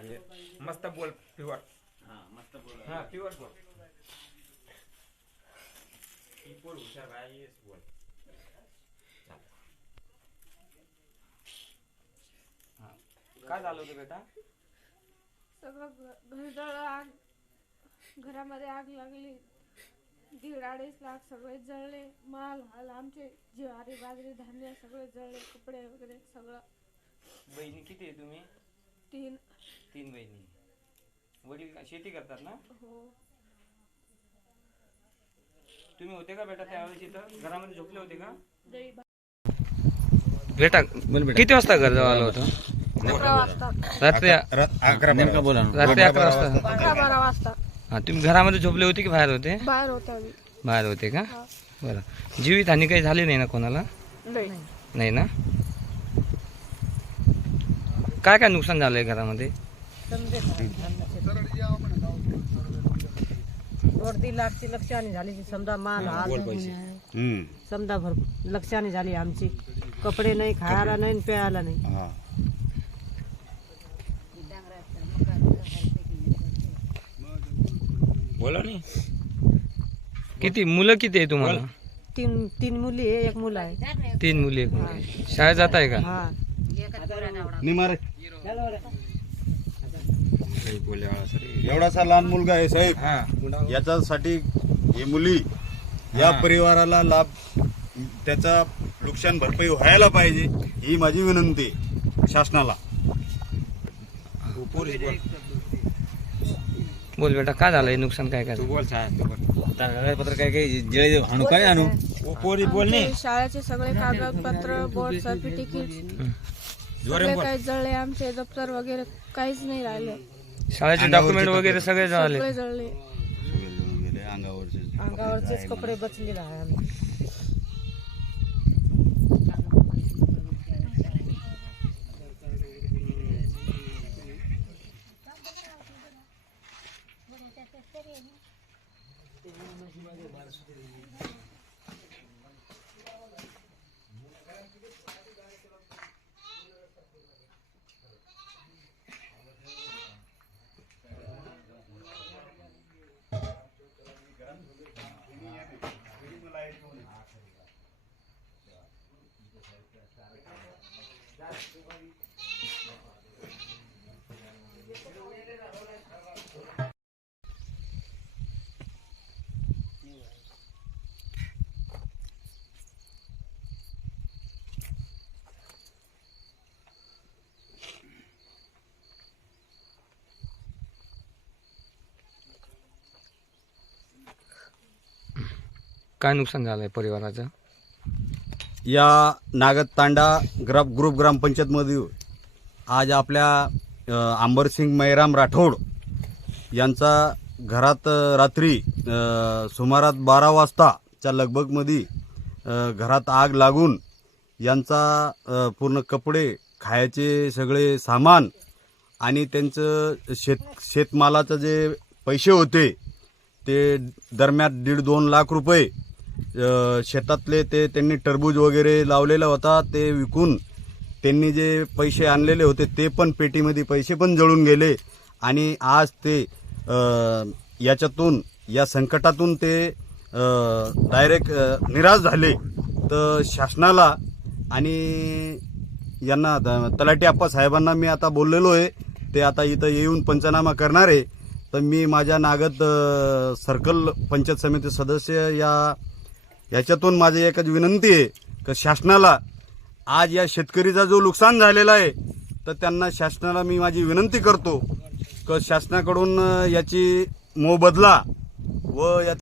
हे? मस्त बोल प्युअर हा प्युअर बोल. ही बोल. हुशार भाई येस बोल हा. काय झालं होतं बेटा सगळं घ- घर जळलं आग घरामध्ये आग लागली दीड अडीच लाख सगळे जळले माल हाल आमचे ज्वारी बाजरी धान्य सगळे जळले कपडे वगैरे सगळं बहिणी किती आहे तुम्ही तीन तीन बहिणी वडील का- शेती करतात ना हो तुम्ही होते का बेटा त्यावेळेस इथं? घरामध्ये झोपले होते का? बेटा किती वाजता घर आलं होतं? रात्री अकरा नेमका बोला रात्री अकरा वाजता. अकरा बारा वाजता. हा तुम्ही घरामध्ये झोपले होते की बाहेर होते? बाहेर होता आम्ही. बाहेर होते का? हा. बरं. जीवित हानी काही झाली नाही ना कोणाला? नाही. नाही ना? काय काय नुकसान झालंय घरामध्ये? दोन तीन लाखची लक्षाणी झाली समजा माल हाल हम्म. समजा भर लक्षाणी झाली आमची. कपडे नाही खायला नाही आणि प्यायला नाही. हा. बोला नाही किती मुलं किती आहे तुम्हाला? तीन तीन मुली आहे एक मुलं आहे. तीन मुली एक मुलगी. शाळेत जात आहे का? हा. निमारे सर एवढासा लहान मुलगा आहे साहेब. हा. याच्यासाठी हे मुली या परिवाराला लाभ त्याचा नुकसान भरपाई व्हायला पाहिजे ही माझी विनंती आहे शासनाला. बोल. बोल बेटा काय झालंय नुकसान काय काय तू बोल साहेब तू बोल. कागदपत्र काय काय जळे आणू काय आणू ओ, पोरी बोल नाही आमचे शाळेचे सगळे कागदपत्र बोर्ड सर्टिफिकेट जोरे सगळे बोल. काही जळले आमचे दप्तर वगैरे काहीच नाही राहिले. शाळेचे डॉक्युमेंट वगैरे सगळे झाले सगळे जळले. सगळे जळून गेले अंगावरचे अंगावरचेच कपडे बचलेले आहे आम्ही. काय नुकसान झालंय परिवाराचं? या नागतांडा ग्राम ग्रुप ग्रामपंचायतमध्ये आज आपल्या आंबरसिंग मैराम राठोड यांचा घरात रात्री सुमारात बारा वाजताच्या लगबगमध्ये घरात आग लागून यांचा पूर्ण कपडे खायचे सगळे सामान आणि त्यांचं शेत शेतमालाचं जे पैसे होते ते दरम्यान दीड दोन लाख रुपये शेतातले ते त्यांनी टरबूज वगैरे लावलेला होता ते विकून त्यांनी जे पैसे आणलेले होते ते पण पेटीमध्ये पैसे पण जळून गेले. आणि आज ते याच्यातून या संकटातून ते डायरेक्ट निराश झाले. तर शासनाला आणि यांना तलाटी तलाठी आप्पा साहेबांना मी आता बोललेलो आहे. ते आता इथं येऊन पंचनामा करणार आहे. तर मी माझ्या नागद सर्कल पंचायत समिती सदस्य या याच्यातून माझी एकच विनंती आहे की शासनाला आज या शेतकरीचा जो नुकसान झालेला आहे तर त्यांना शासनाला मी माझी विनंती करतो क शासनाकडून याची मोबदला व या